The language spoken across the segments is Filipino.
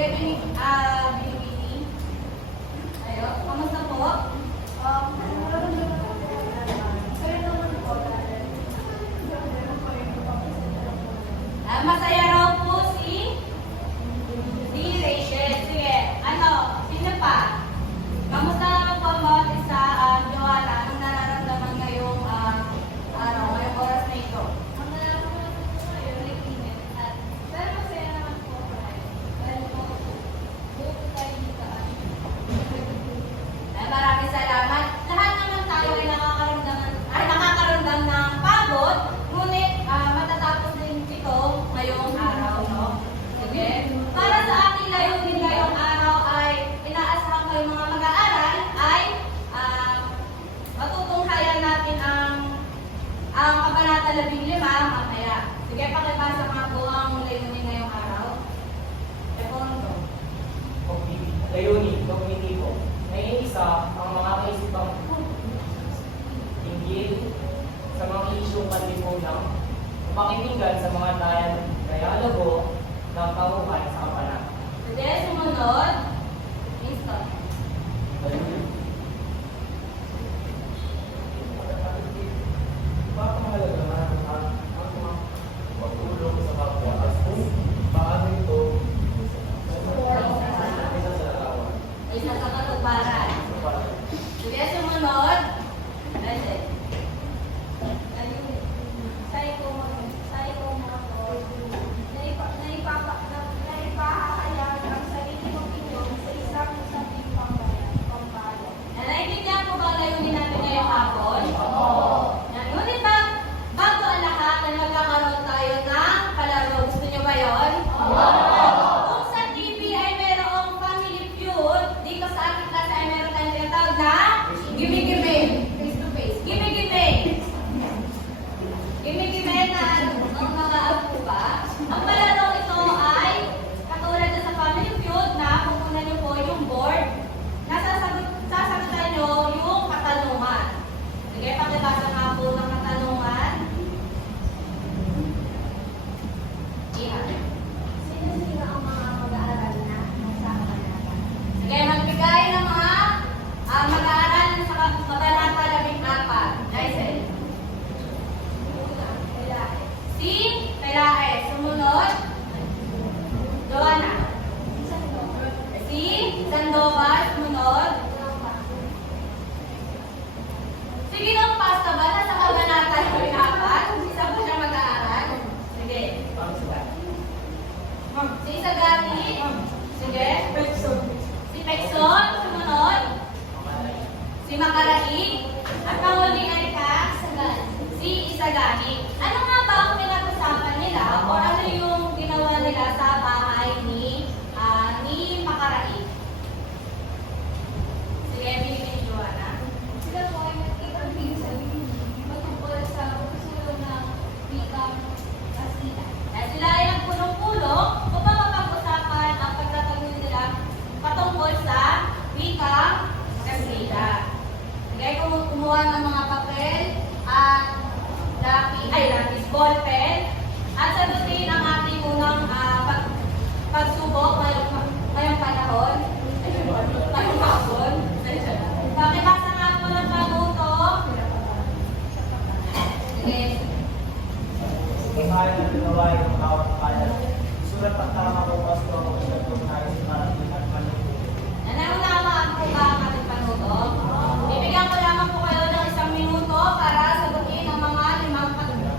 Sige, Binibini. Ayun, kamusta po? Masaya raw po si Rachel. Sige, sino pa? Kamusta naman po about sa Joanna? Anong nararamdaman ngayong araw, ngayong oras na ito? Ang nararamdaman po ngayon ay init. Pero masaya naman po tayo. Dahil po, buti tayo dito. Maraming salamat. Lahat naman tayo ay nakakaramdam ng pagod, ngunit matatapos din ito ngayong araw, no? Sige? Para sa ating layunin ngayong araw ay inaasahan ko yung mga mag-aaral ay matutunghayan natin ang Kabanata 15 mamaya. Sige, pakibasa nga po ang layunin ngayong araw. Epondo. Layunin, kognitibo. Naiisa ang mga kaisipang hinggil sa mga isyong panlipunan, pakikinggan sa mga dialogo ng kahukan sa kabanata. Sige, sumunod. Winston. Mahalaga na ang mga pagtulong sa kapwa at kung paano ito isa sa larawan. Isa sa katuparan. Sige, sumunod. Reset. Naiintindihan po ba ang layunin natin ngayong hapon? Ngunit bago ang lahat na magkakaroon tayo ng palaro, gusto nyo ba yun? Kung sa TV ay mayroong family feud, dito sa ating klase ay meron tayong tinatawag na gimme-gimme. Face to face. Gimme-gimme. Gimme-gimme na ang mga apo ba? Ang palaro ito ay katulad na sa family feud na pupunan nyo po yung board. Sasagutan nyo yung katanungan. Sige, pakibasa nga po ng katanungan. Iyan. Sino-sino ang mga mag-aaral na nasa kabanata? Sige, magbigay ng mga mag-aaral sa Kabanata 14. Jaisen. Si Pelae. Sumunod. Joanna. Si Sandoval. Sumunod. Sige nung pasta ba? Nasa Kabanata 14? Isa po siya mag-aaral? Sige. Si Isagati. Sige. Si Pekson. Sumunod. Si Makaraig. At panghuli ay si Isagani. Ano nga ba ang pinag-usapan nila o ano yung ginawa nila sa bahay ni Makaraig? Sige, binigyan ni Joanna. Sila po ay nag-interview sa matungkol sa pagsusulong ng wikang Kastila. Dahil sila ay nagpulong-pulong upang mapag-usapan ang pagtatagin nila patungkol sa wikang Kastila. Sige, kumuha ng mga papel at lapis, ballpen, at sagutin ang ating unang pagsubok ngayong panahon. Ngayong hapon. Pakibasa nga po ng panuto. Sige. Kaya ng ginawa ng bawat kalat. Sulat ang tama ko pas ko ang pagkakot tayo sa parating at manuto. Nanaunawa po ba ang ating panuto? Bibigyan ko lamang po kayo ng 1 minuto para sagutin ang mga limang katanungan.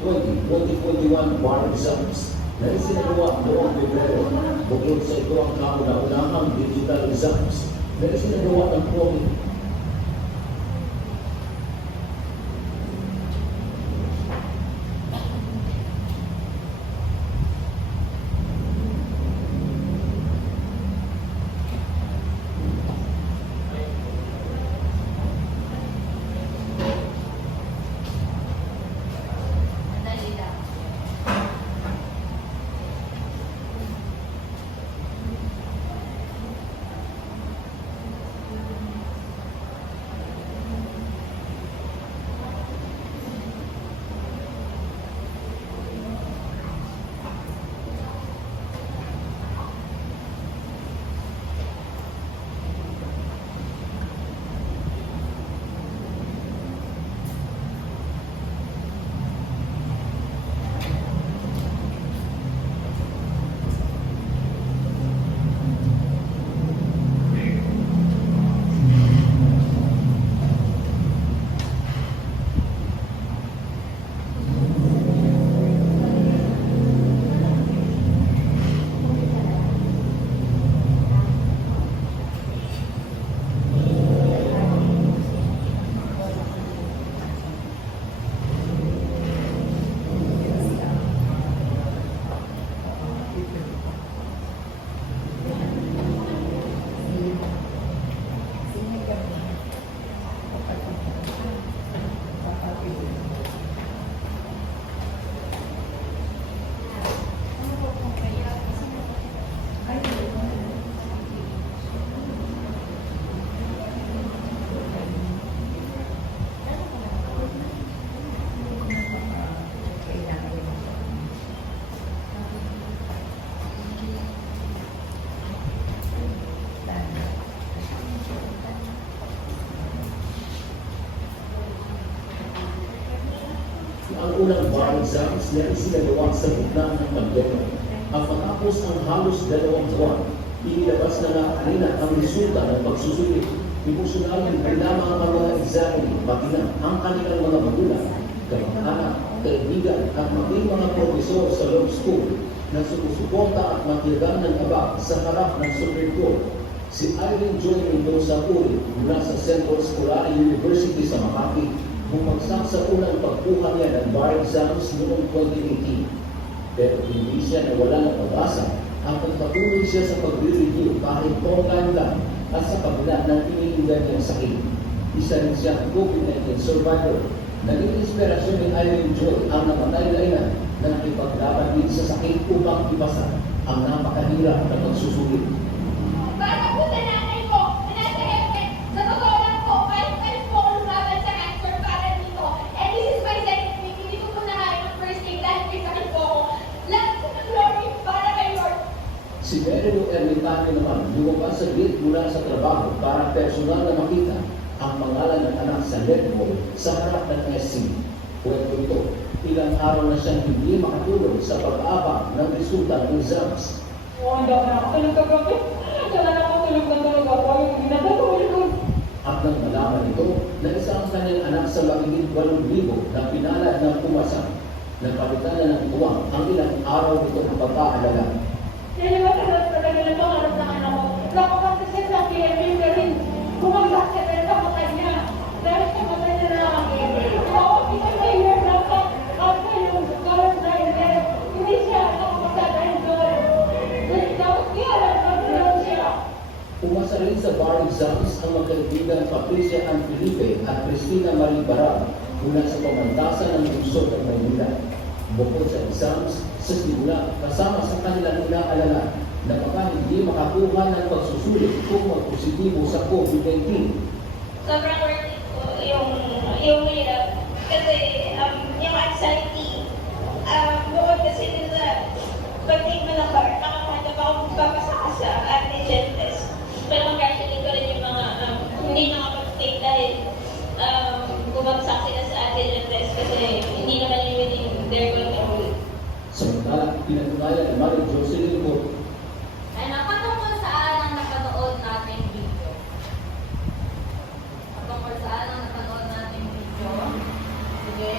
2021 bar exams na isinagawa noong Pebrero. Bukod sa ito ang kauna-unahang digital exams na isinagawa ng COVID. Madali lang. Ang unang bar exams na isinagawa sa gitna ng pandemya. Ang matapos ang halos 2 buwan, inilabas na nga kanina ang resulta ng pagsusulit. Emosyonal ng lamang ang mga examiner, pati na ang kanilang mga magulang, kamag-anak, kaibigan at maging mga profesor sa law school na sumusuporta at matiyagan ng aba sa harap ng Supreme Court. Si Irene Joy Mendoza Uri mula sa Central Escolar University sa Makati bumagsak sa unang pagkuha niya ng bar exams noong 2018. Pero hindi siya nawala ng pag-asa at nagpatuloy siya sa pag-review kahit online lang at sa kabila ng iniindan niyang sakit. Isa rin siyang COVID-19 survivor. Naging inspirasyon ni Irene Joy ang namatay-laynan na nakipaglaban din sa sakit upang ipasa ang napakahirap na pagsusulit. Para po sa nanay ko, na nasa heaven, sa totoo lang po, kahit po ako lumaban sa cancer para dito. And this is my second week, hindi ko po nahain ang first week dahil may sakit po ako. Lahat po ng glory para kay Lord. Si Merilo Ermitano naman lumabas sa gate mula sa trabaho para personal na makita ang pangalan ng anak sa netball sa harap ng SC. Kwento ito, ilang araw na siyang hindi makatulog sa pag-aabang ng resulta ng exams. Oo, hindi ako nakatulog kagabi. Wala na akong tulog na tulog ako. Hindi na tulog. At nang malaman ito, na isa ang kanyang anak sa mahigit 8,000 na pinalad ng pumasa, napalitan na ng tuwang ang ilang araw nito ng pagkaalala. Niliwatan na talaga ng pangarap ng anak ko. Nakapagod siya sa PMA pero bumagsak siya pero kamatay niya. Dahil sa matay na namin. Oo, isa na year na pa. At yung current driver, hindi siya nakapagsa dahil doon. Tapos kaya lang siya. Umasa rin sa bar exams ang magkaibigan Patricia Ann Felipe at Cristina Marie Barab mula sa pamantasan ng lungsod ng Maynila. Bukod sa exams, sa simula, kasama sa kanilang inaalala na baka hindi makakuha ng pagsusulit kung magpositibo sa COVID-19. Sobrang worth it po yung hirap. Kasi yung anxiety, bukod kasi din sa pag-take mo ng bar, nakakanap ako magpapasa ka sa antigen test. Pero congratulate ko rin yung mga hindi nakapag-take dahil bumagsak sila sa antigen test kasi hindi naman yung within their control. Samantala, pinatunayan ni Marie Jocelyn Moore Ay, napatungkol saan ang napanood nating video? Patungkol saan ang napanood nating video? Sige.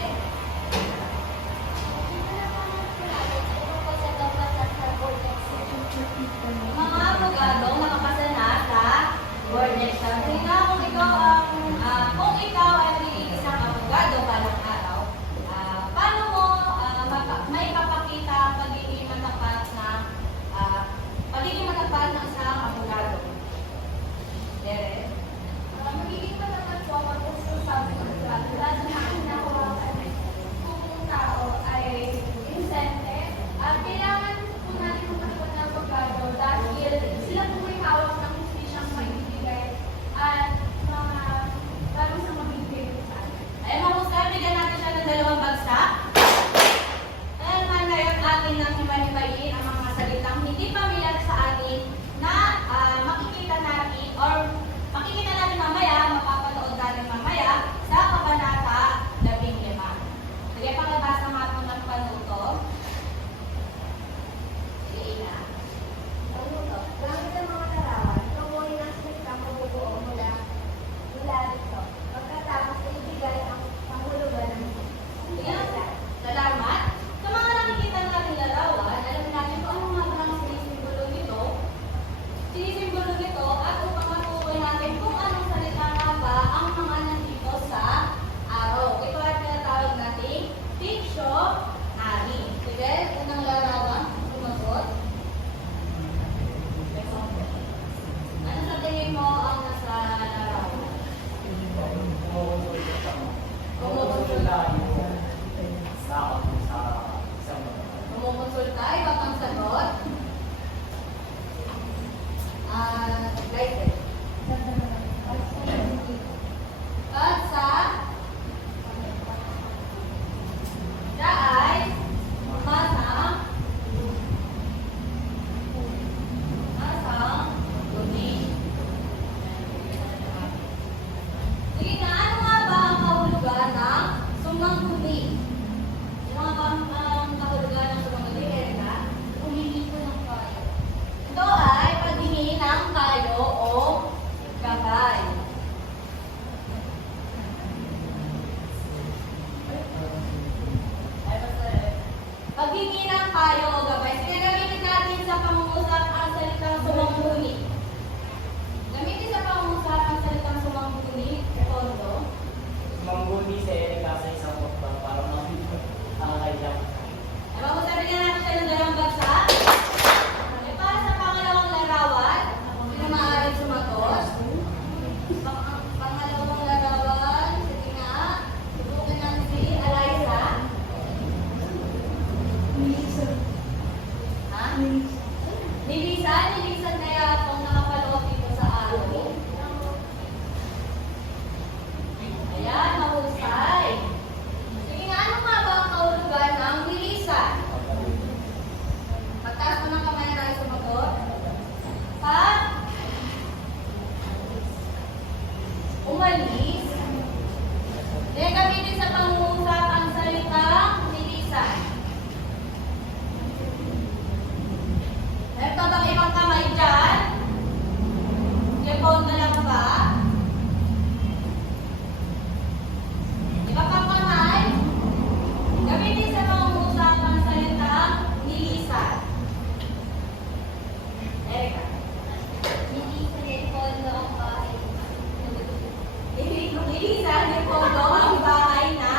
nila yung sa isang Kumukonsulta, iba pang sagot. Lighted. At sa siya ay masang huni. Sige na, ano nga ba ang kahulugan ng sumanghuni? Ano nga ba ang kahulugan ng sumanghuni, Erika? Humingi ko ng kayo. Ito ay paghingi ng kayo o gabay. Paghingi ng kayo o gabay. Sige, gamitin natin sa pangungusap ang salitang sumanghuni. Gamitin sa pangungusap ang salitang sumanghuni. Tondo. Mangguni si Erika sa isang mukbang para makita ang kanyang Mangusapin nga natin siya ng dalawang bansa. Okay, para sa pangalawang larawan, sino maaaring sumagot? Pangalawang larawan, sige nga, subukan natin si Eliza. Ha? Nilisan kaya itong nakapaloob dito sa araw. Ayan, mahusay. Sige nga, ano nga ba ang kahulugan ng nilisan? Magtaas mo ng kamay na sumagot. Pag umalis, then gamitin sa pangungusap ang salitang nilisan. Meron pa bang ibang kamay dyan? Phone na lang ba? Iba pang kamay? Gamitin sa pangungusap ang salitang nilisan. Erika. Nilisan ni Pondo ang bahay. Nilisan ni Pondo ang bahay na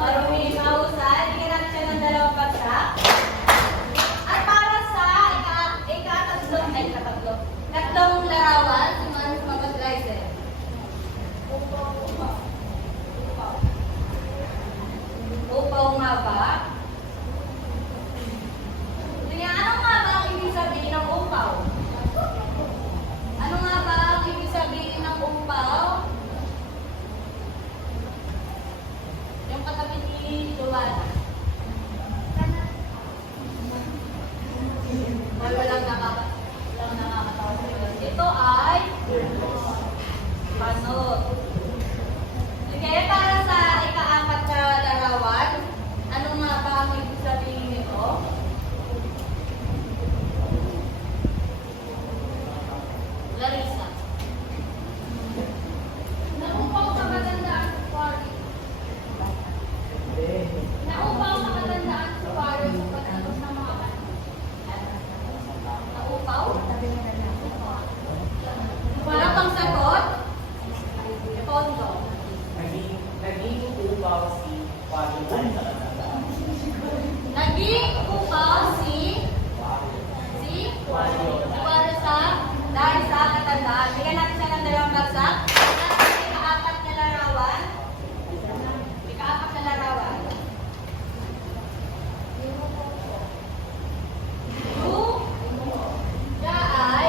marumi mahusay. Bigyan natin siya ng dalawang bagsak. At para sa tatlong larawan, sumahan sa mga slicer. Upaw nga ba? Sige, ano nga ba ang ibig sabihin ng upaw? Ano nga ba ang ibig sabihin ng upaw? Yung katabi ni Luana. Walang nakakatawa sa iyo. Ito ay panot. Sige, para sa ika-apat na larawan, ano nga ba ang ibig sabihin nito? Larissa. Naupaw ka matandaan sa party. Naupaw ka matandaan sa party sa pagkakos ng mga bata. Naupaw? Wala pang sagot? Tondo. naging upaw si Pablo dahil sa katandaan. Naging upaw si Wario. sa dahil sa katandaan. Bigyan natin siya ng dalawang bagsak. At ika-apat na larawan. Ika-apat na larawan. Siya ay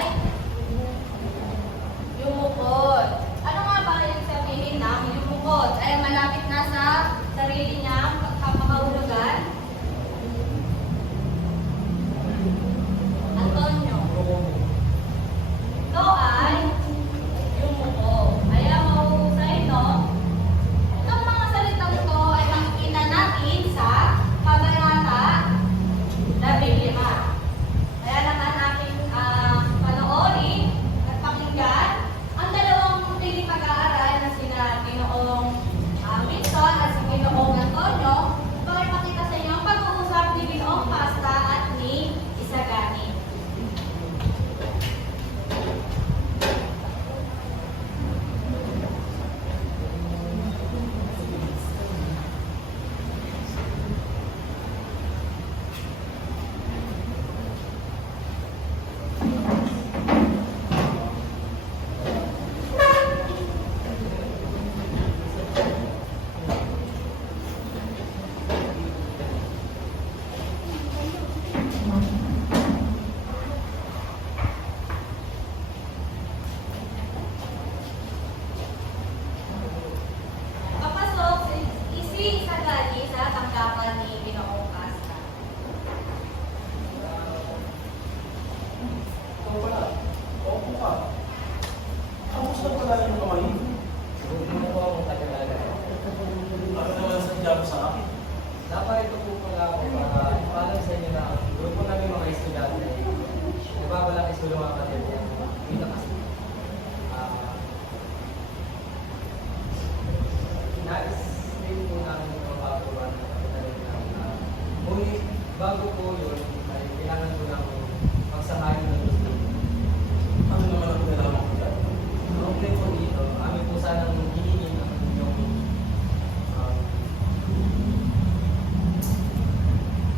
yumukod. Ano nga ba yung sabihin ng yumukod? Ay malapit na sa sarili niya, pagkakahulugan. Antonio. Ito ay yumuko. Kaya mahusay, no? Itong mga salitang ito ay makikita natin sa kabanata 15. Kaya naman natin panoorin at pakinggan ang dalawang muling pag-aaral na sina Ginoong Wilson at si Ginoong Antonio Isagani sa tanggapan ni Ginoong Casta? Ito pala. Opo ka. Kamusta pala yung kamay? Hindi po akong tagalala. Ano naman sa job sa akin? Naparito po pala ako para ipaalam sa inyo na ang grupo namin mga estudyante. Nagbabalak isulong ang kapatid niya. Dito kasi. Nais din po namin yung mapapagawa ng kapitalin na ngunit bago po yun, ay kailangan po ng pagsahayin ng gusto. Ano naman ang nalaman ko dyan? Okay po dito, amin po sanang hihingin ang inyong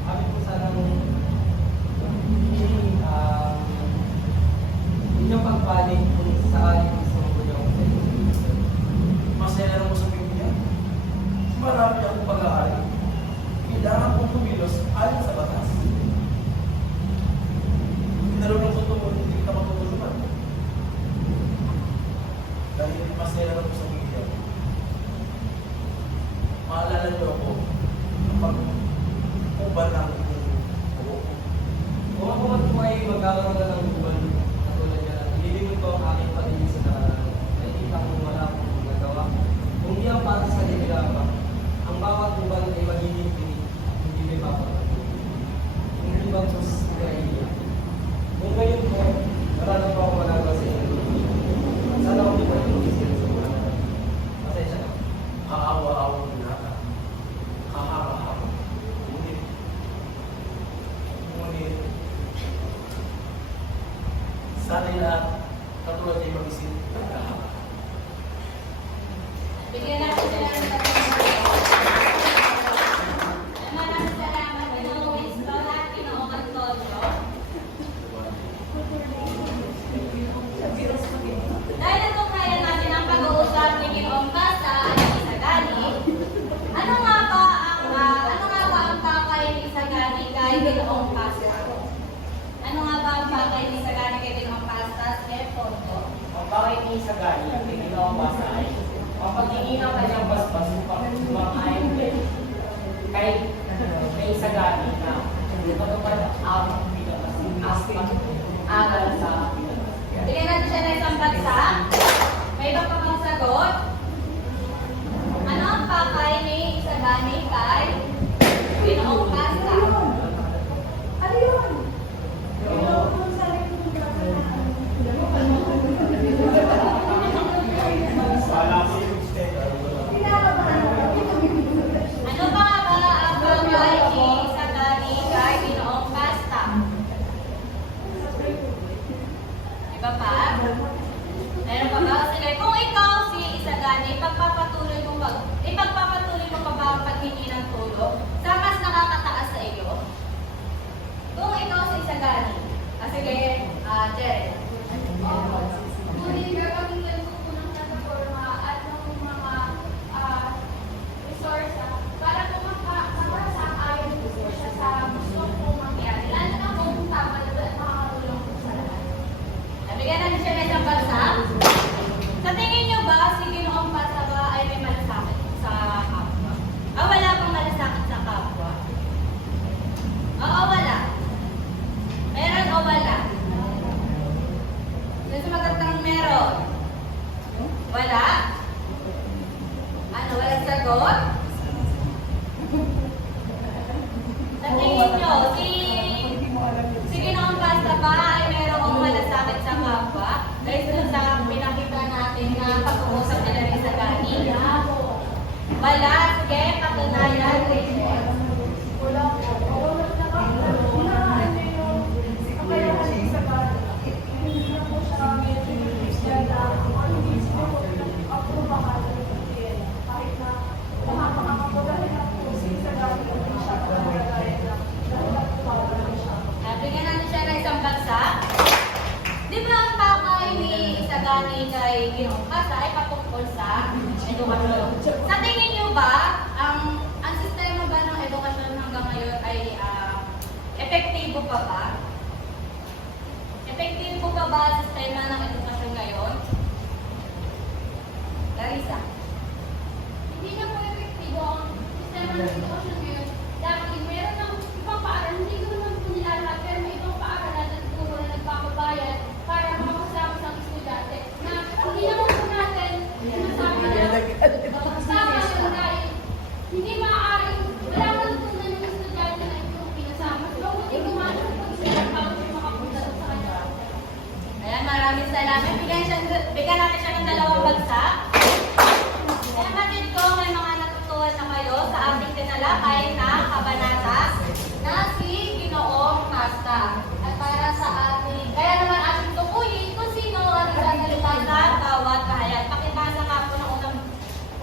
amin po sanang hihingin inyong pagpaling kung sakaling gusto mo po yung Masaya na mo sa pimpiyan. Marami akong pag-aari. Kailangan kong kumilos ayon sa batas. Kinalulungkot ko hindi kita matutulungan. Dahil masaya na mo sa pimpiyan. Maalala niyo ako kapag uban ng buhok. kung ako man po ay magkakaroon na ng buwan na tulad niya na ililimot ko ang aking pag-ibig sa nakaraan. Nakikita ko wala akong nagawa. Kung di ang para sa kanila ang bawat buwan ay magiging pinig, hindi may papapagod. Hindi ba po sa iiyak? Kung ngayon po, wala na po ako magagawa sa inyo. Sana ako di po ito isip sa mga pasensya na. Kaawa-awa mo na. Kahaba-haba. Ngunit, sana'y lahat katulad ay mag-isip kahaba. Bigyan natin sila ng maraming salamat, Ginoong Winston at Ginoong Antonio. Dahil natunghayan natin ang pag-uusap ni Ginoong Casta at Isagani, ano nga ba ang pakay ni Isagani kay Ginoong Casta? Ano nga ba ang pakay ni Isagani kay Ginoong Casta? Sir Tonto. Ang bakit ni Isagani, hindi ginawa ba sa ay ang pagtingin ng kanyang basbas upang sumakain kay Isagani na matupad ang aral sa Pilipinas. Bigyan natin siya ng isang bagsak. May iba pa bang sagot? Ano ang pakay ni Isagani kay Ginoong Casta? Ano yun? Ano pa nga ba ang pakay ni Isagani kay Ginoong Casta? Iba pa? Meron pa ba? Sige, kung ikaw si Isagani, ipagpapatuloy mo pa ba ang paghingi ng tulong sa mas nakakataas sa iyo? Kung ikaw si Isagani, sige, Jared. Ngunit gagamitin ko po ng plataforma at ng mga resource para po makasakayan po siya sa gusto kong mangyari. Lalo na kung tama na at makakatulong po sa lahat. Nabigyan natin siya ng isang bagsak. Sa tingin niyo ba si Ginoong Casta ba ay may malasakit sa kapwa? Wala bang malasakit sa kapwa? Oo, wala. Meron o wala? Yung sumagot ng meron. Wala? Ano, walang sagot? Sa tingin niyo, si Ginoong Casta ba ay merong malasakit sa kapwa? Dahil dun sa pinakita natin na pag-uusap nila ni Isagani. Wala? Sige, patunayan. Bigyan natin siya ng isang bagsak. Di ba ang pakay ni Isagani kay Ginoong Casta ay patungkol sa edukasyon? Sa tingin niyo ba, ang sistema ba ng edukasyon hanggang ngayon ay epektibo pa ba? Epektibo pa ba ang sistema ng edukasyon ngayon? Larissa. Hindi na po epektibo ang sitwasyon ngayon, dati meron ng ibang paaralan, hindi ko naman po nilalahat, pero may ibang paaralan na siguro na nagpapabayad para makakasama ng estudyante. Na hindi naman po natin sinasabi na kasama yun dahil hindi maaaring wala ka natutunan ng estudyante na ito pinasama. So, hindi gumano po sila para makapunta sa kanya. Ayan, maraming salamat. Bigyan natin siya ng 2 bagsak. Kaya batid ko, may mga natutuhan na kayo sa ating tinalakay na kabanata na si Ginoong Pasta. At para sa ating, kaya naman ating tukuyin kung sino ang nagsasalita sa bawat kahayag. Pakibasa nga po ng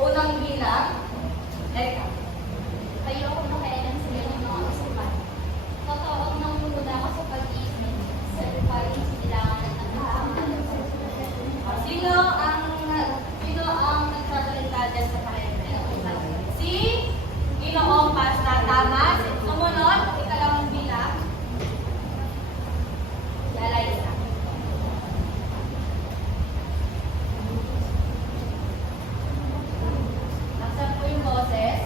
unang bilang. Erika. Kayo kung makailan sila ng mga usapan. Totoo nang muna ako sa pag-ibig. Sa lupain, silangan at nagkakamali. Sino ang nagsasalita dyan sa kahayag? Si Ginoong Pasta. Tama. Sumunod, ikalawang bilang. Si Alaysa. Naksan po yung boses.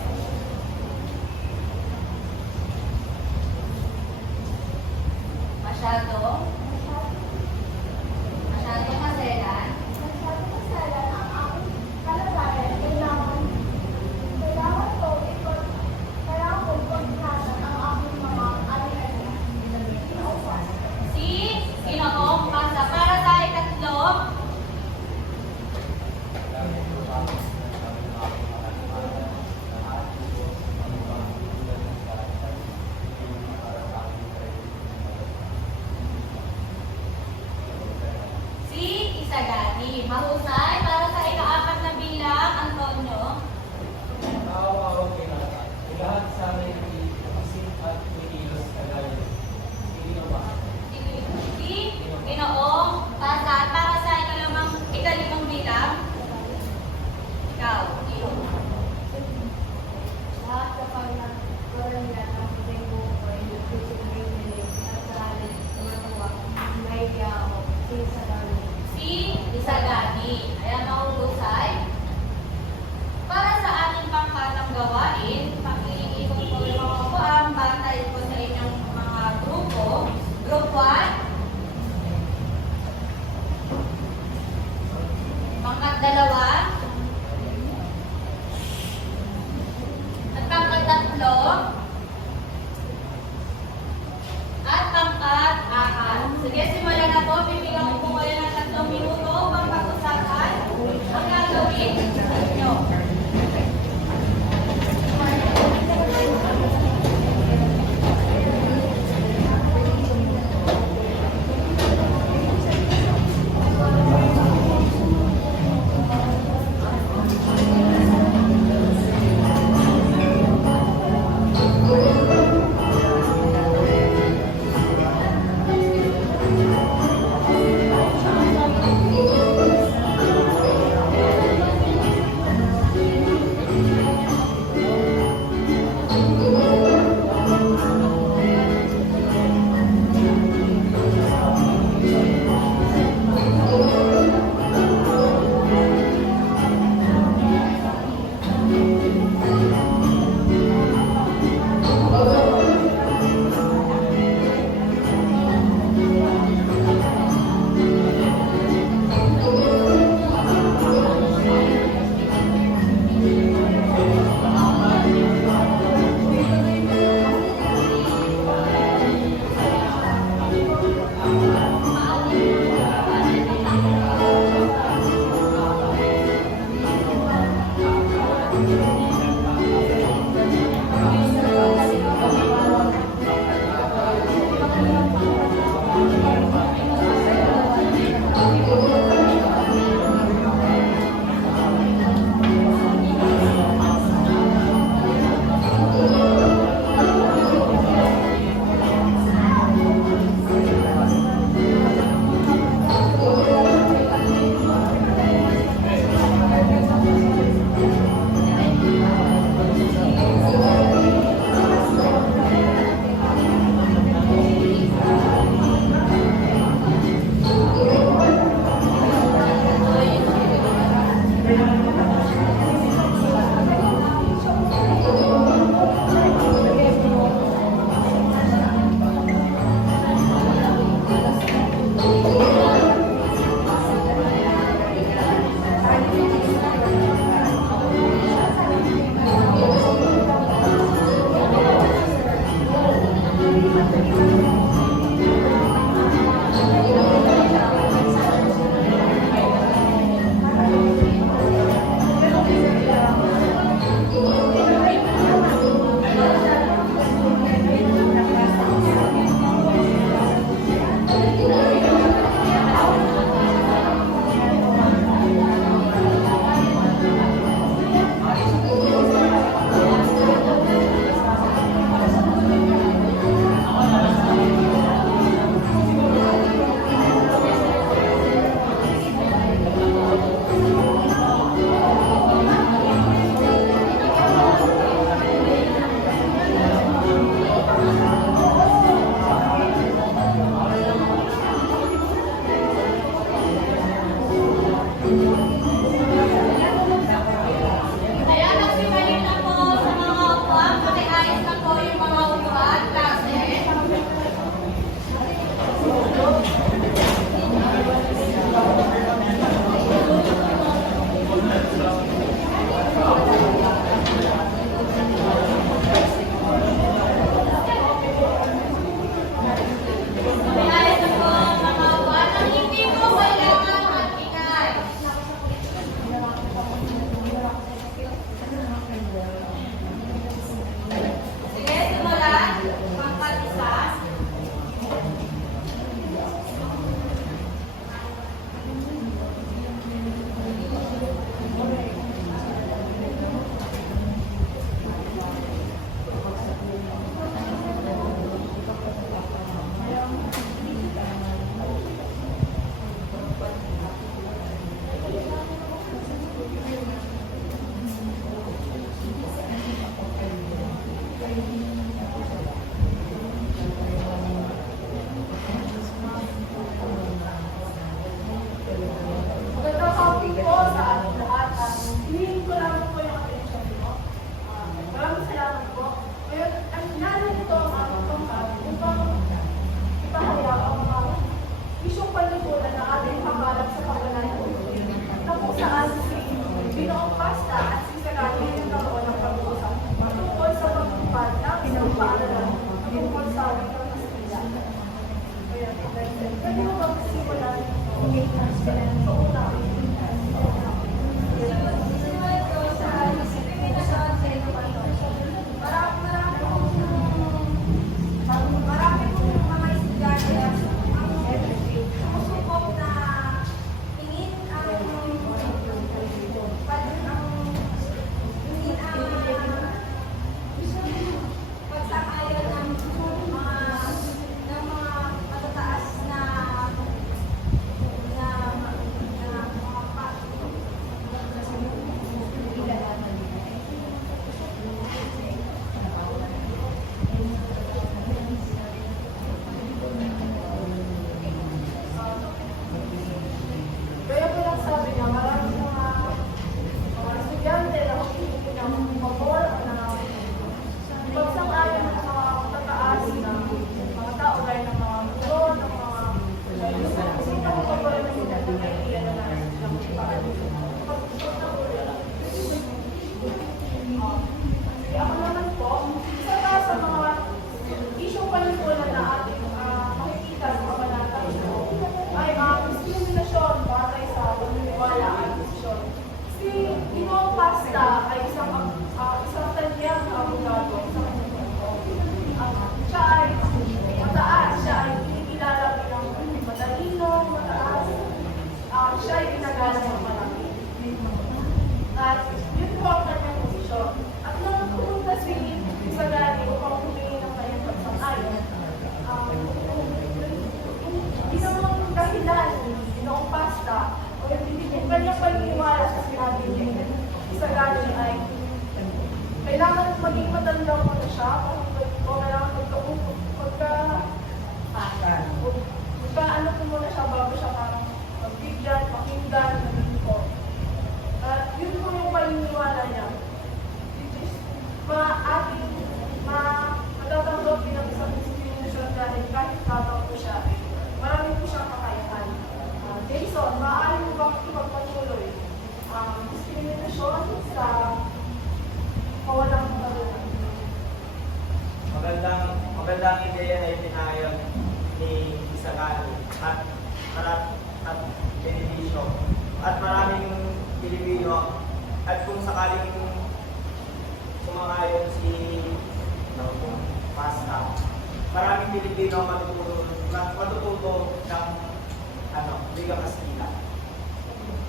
pasta at sisagahin ng nagkaroon ng pag-uusap tungkol sa pagtupad ng isang paaralan tungkol sa wikang Kastila. Pwede mo bang simulan sa unang Sinulat ko sa discrimination sa edukasyon. Marami pong mga estudyante ang sumusubok na tingin pagsakayan ng mga matataas na Kaya po lang sabi niya, maraming mga estudyante na humihingi ng pabor o na pagsang-ayon ng mga matataas na mga tao gaya ng mga guro, ng mga sino ang pabor na sila na naiiyan na ng ako naman po, isa pa sa mga isyong panlipunan na ating makikita sa kabanata ito ay diskriminasyon batay sa paniniwala at desisyon. Si Ginoong Pasta ay isang tanyang abogado sa kanyang grupo. Siya ay mataas, siya ay kinikilala bilang matalino, mataas. Siya ay ginagalang ng malaki. At yun po ang kanyang posisyon. At nung pumunta si Isagani upang humingi ng kanyang pagsang-ayon, ginawang dahilan noong Pasta o yung kanyang paniniwala sa sinabi niya Isagani ay kailangan maging matanda mo na siya o kailangan ano po muna siya bago siya parang magbigyan, pakinggan, maging. At yun po yung paniniwala niya. Which is matatanggap bilang isang diskriminasyon dahil kahit tatang po siya, marami po siyang kakayahan. Jason, maaari mo bang ipagpatuloy ang diskriminasyon sa kawalang karunan? Magandang ideya na ipinahayag ni Isagani at benepisyo at maraming Pilipino at kung sakaling sumang-ayon si Pasta, maraming Pilipino matututo ng wikang Kastila.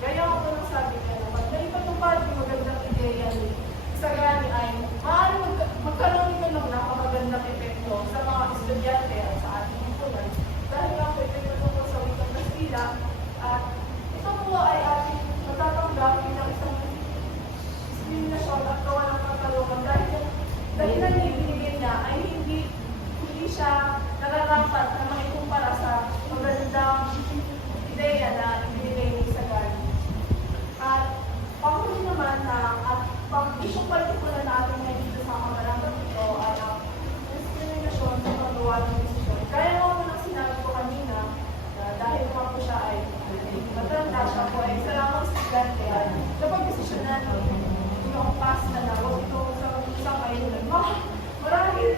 Kaya ako nang sabi niya, pag naipatupad yung magandang ideya ni Isagani ay maaaring magkaroon ito ng nakamagandang epekto sa mga estudyante at sa ating lipunan. Dahil nga po ito tungkol sa wikang Kastila at ito po ay ating matatanggap bilang isang diskriminasyon at kawalang katarungan dahil yung dahilan na ibinigay niya ay hindi siya nararapat na makikumpara sa magandang ideya na ibinigay ni Isagani. At panghuli naman at pang-isyong partikular natin ngayon dito sa kamaranggang ito ay ang diskriminasyon sa paggawa ng desisyon. Kaya nga po nang sinabi ko kanina na dahil naman po siya ay matanda, siya po ay isa lamang estudyante ay napag-desisyonan yung Pasta na huwag ito sa isang ayunan. Marahil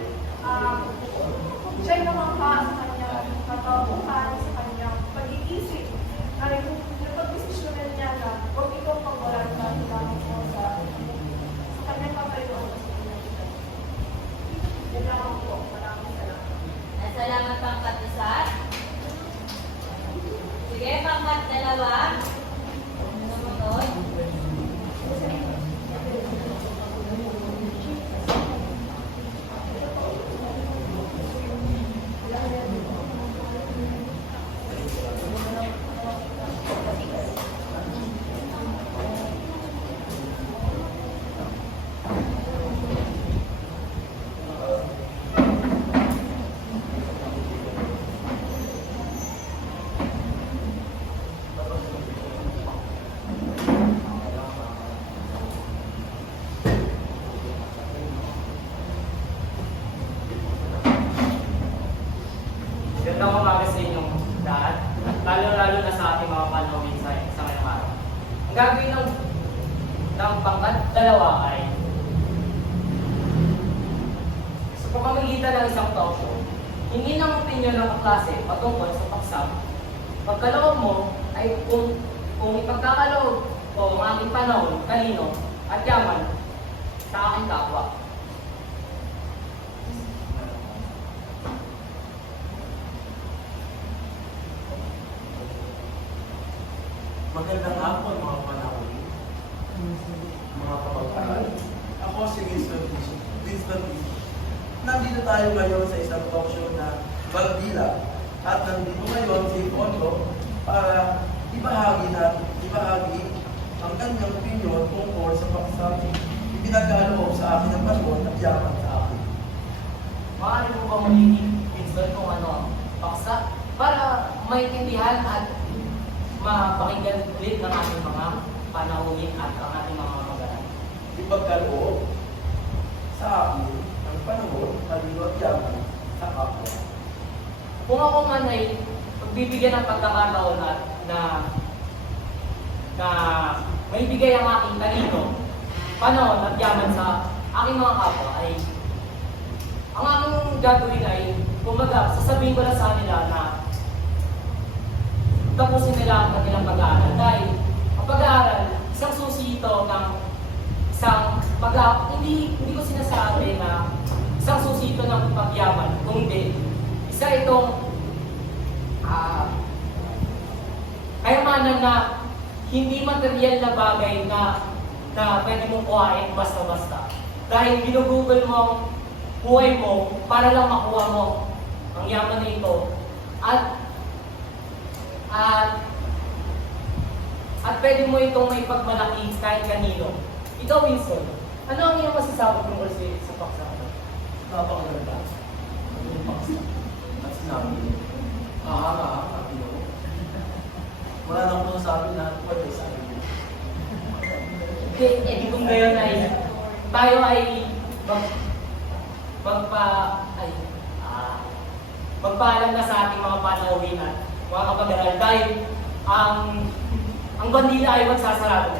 siya'y namangha sa kanyang katabuhan, sa kanyang pag-iisip ay napag-desisyonan niya na huwag ito pagwalan sa ilang po sa kanyang kapayuan. dalawa ay sa pamamagitan ng isang talk show, hingi ng opinion ng kaklase patungkol sa paksa. Pagkaloob mo ay kung ipagkakaloob ko ang aking panahon, talino at yaman sa aking kapwa. Magandang hapon mga panahon, mga kapag-aral. Ako si Winston Lee. Nandito tayo ngayon sa isang talk show na Baldila. At nandito ngayon si Fondo para ibahagi ang kanyang opinion tungkol sa paksa ipinagkaloob sa akin ng panahon at yaman sa akin. Maaari mo ba mulitin, Winston, kung ano ang paksa para maintindihan at mapakinggan ulit ng ating mga panauhin at ang ating mga magalang? Ipagkaloob sa akin ng panahon, talino at yaman sa kapwa. Kung ako man ay pagbibigyan ng pagkakataon at na may bigay ang aking talino, panahon at yaman sa aking mga kapwa ay ang aking gagawin ay kumbaga sasabihin ko lang sa kanila na tapusin nila ang kanilang pag-aaral dahil ang pag-aaral isang susi ito ng isang hindi ko sinasabi na isang susi ito ng pagyaman, kundi isa itong kayamanan na hindi material na bagay na pwede mong kuhain basta-basta. Dahil ginugugol mo ang buhay mo para lang makuha mo ang yaman na ito. At pwede mo itong may pagmalaki kahit kanino. Ikaw, Winston, ano ang iyong masasabi tungkol sa paksa? Napakaganda. Yung paksa. At sinabi, wala na akong nasabi na pwede sa akin. Eh, kung ngayon ay tayo ay magpaalam na sa ating mga panauhin at mga kapag-aral dahil ang bandila ay magsasarado.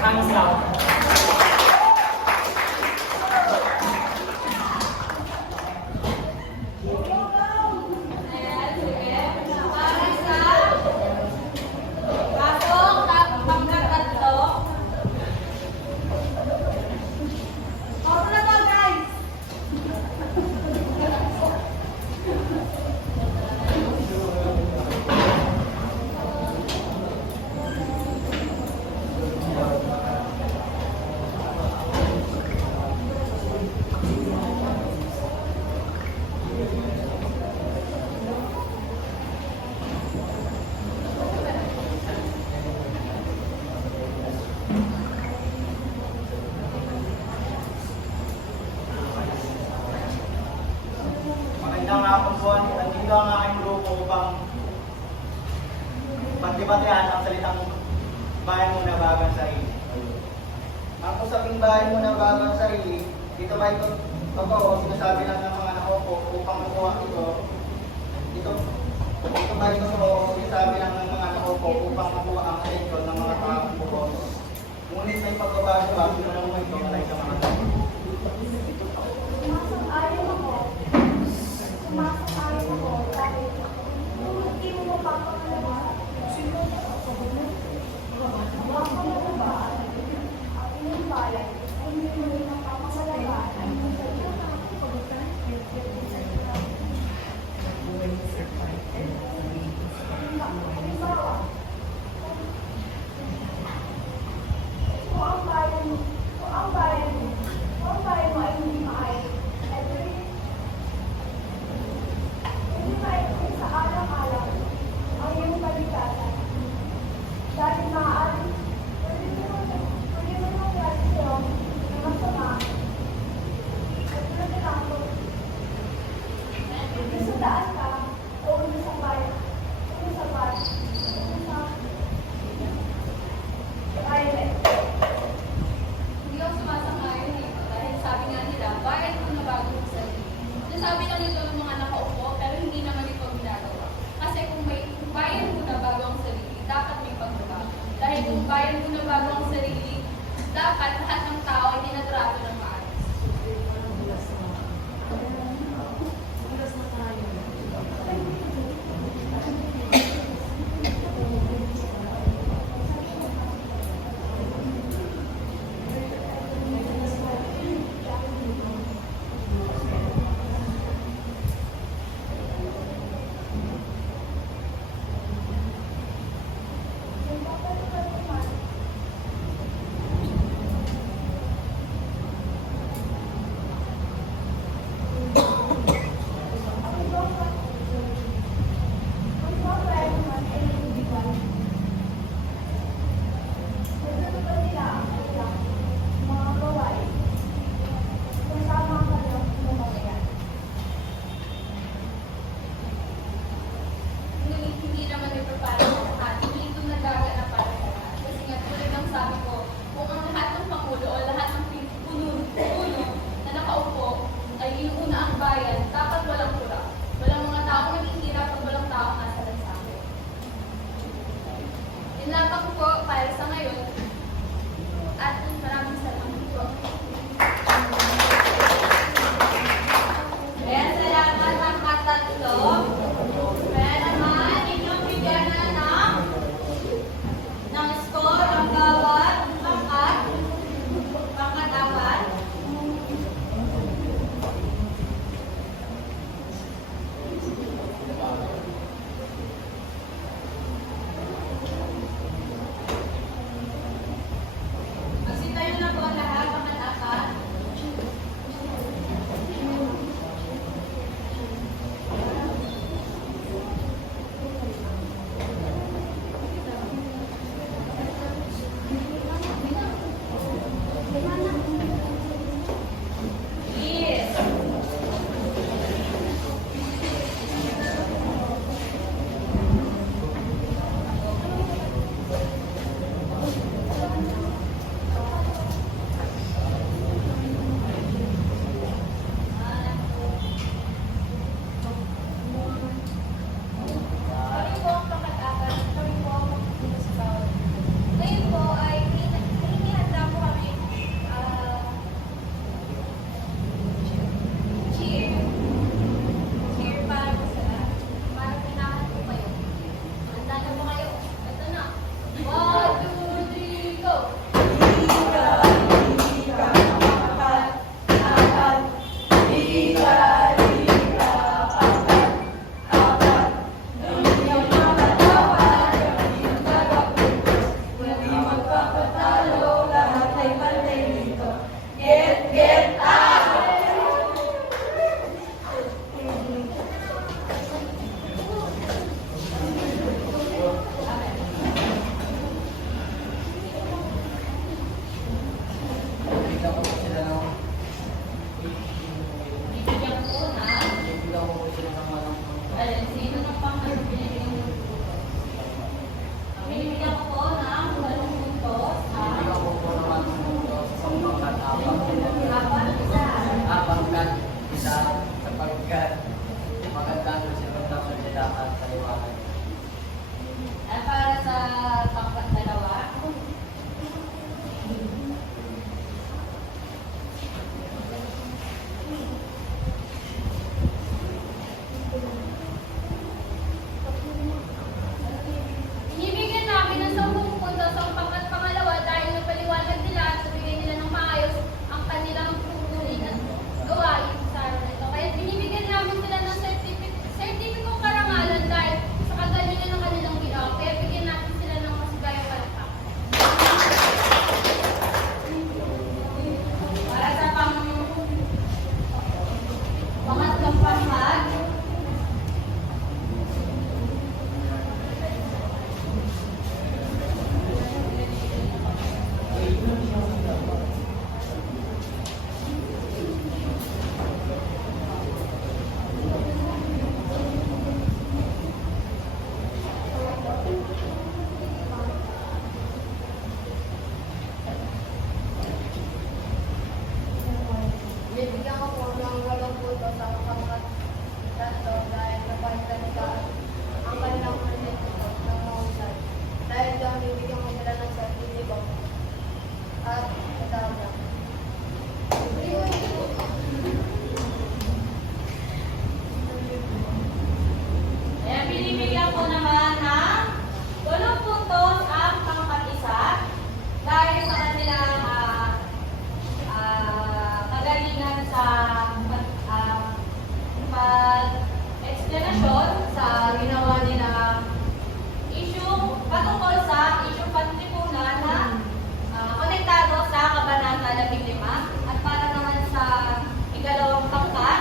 Maraming salamat. Ayan, sige. Para sa pasok, pangkatatlo. Opo na to, guys. Magandang hapon po. Nandito ang aking grupo upang pagdebatehan ang salitang bayan mo na bago ang sarili. Ang usaping bayan mo na bago ang sarili, dito may totoo, sinasabi lang ng mga nakaupo upang makuha ito. Ito may totoo, sinasabi lang ng mga nakaupo upang makuha ang atensyon ng mga taong. Ngunit may pagbabago ba, sinunod mo ito alay sa mga tao. Sumasang-ayon ako. Sumasang-ayon ako dahil kung hindi mo mapapakalabahan, sino sa pagkabunan? Mapapakalabahan ang inyong bayan ay hindi mo rin mapapakalabahan ang inyong sarili. Halimbawa, kung ang bayan mo ay hindi maayos, hindi maayos sa alam-alam ang iyong kaligtasan. Dahil maaaring pwede mo nangyari sa'yo na masama Pangkat isa sapagkat magandang sunod ng sila at kaliwanag. At para sa pangkat dalawa, Ibigyan namin ng 10 puntos ang pangkat pangalawa dahil napaliwanag nila at nabigay nila ng maayos ang kanilang tutunin at gawain sa araw na ito. Kaya binibigyan namin sila ng sertipikong karangalan dahil sa kagalingan ng kanilang ginawa. Kaya bigyan natin sila ng masigayang palakpak. para sa pangatlong pangkat, Bibigyan ko po ng 8 puntos ang pangkat tatlo dahil napagsalita ang kanilang identitas ng mahusay. Dahil diyan bibigyan ko sila ng sertipiko at medalya. kaya binibigyan ko naman ng 8 puntos ang pangkat isa dahil sa kanilang kagalingan sa pag-explanation sa ginawa nila issue patungkol sa issue panlipunan na konektado sa Kabanata 15. At para naman sa ikalawang pangkat,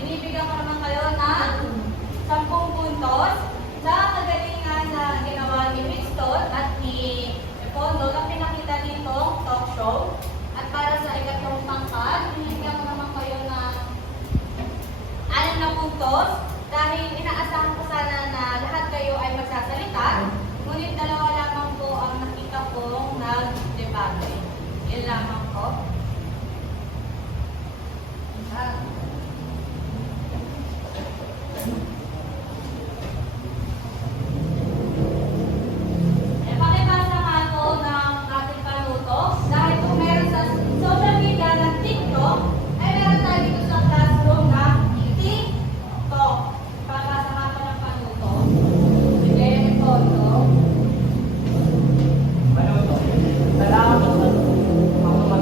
binibigyan ko naman kayo ng 10 puntos sa kagalingan na ginawa ni Victor at ni Epondo na pinakita ditong talk show. At para sa ikatlong pangkat, binibigyan ko naman kayo ng 6 na puntos dahil inaasahan ko sana na lahat kayo ay magsasalita, ngunit 2 lamang po ang nakita kong nag-debate. Yun lamang po. Pakibasa nga po ng ating panuto dahil kung meron sa social media ng TikTok, ay meron tayo dito sa classroom ng TikTok. Pakibasa nga po ng panuto. Sige, Epondo. Salamat. Ako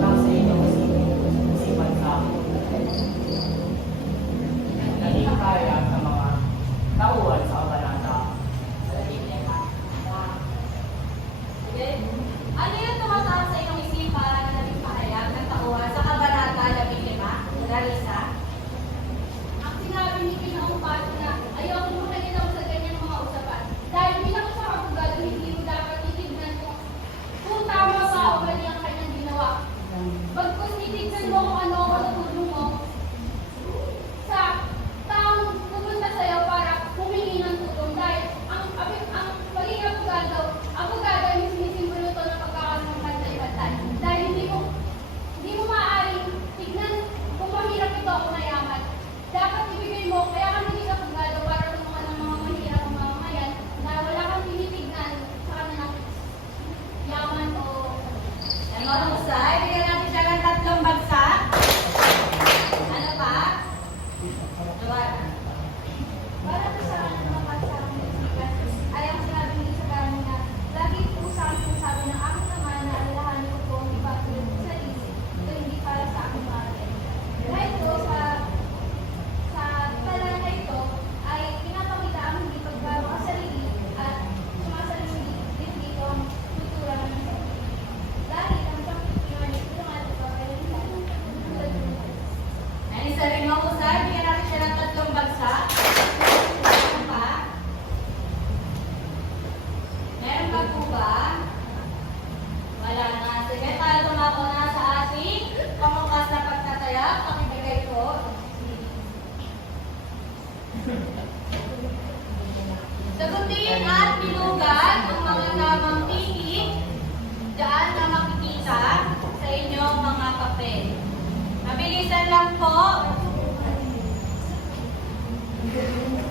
po.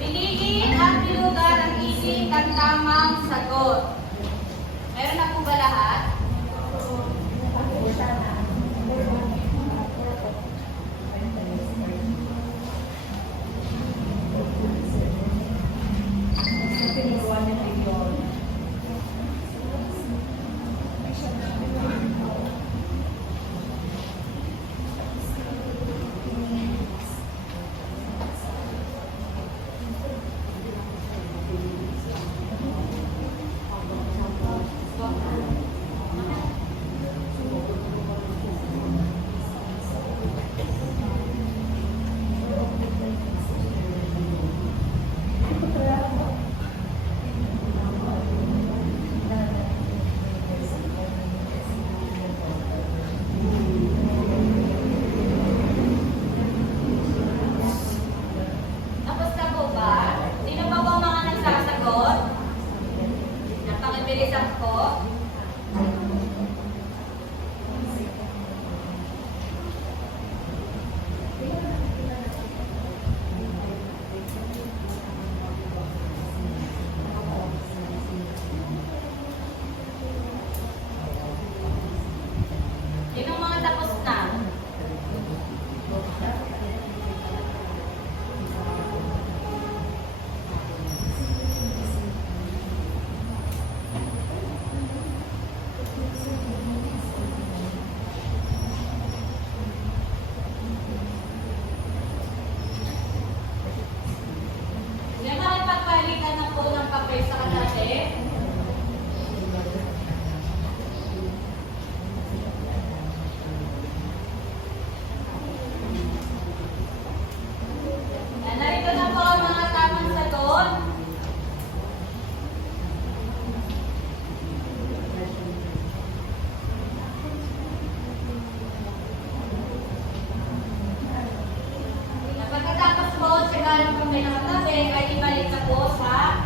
Piliin at bilugan ang isip ng tamang sagot. Meron na po ba lahat? Tapos na po ba? Sino pa po mga nagsasagot? Napakibilisan po. Sinong mga tapos na? Yan, makipagpalitan na po ng papel sa kalate. Yan, narito na po ang mga tamang sagot. Pagkatapos po, tsaka ng papel na katabi, ay ibalik na po sa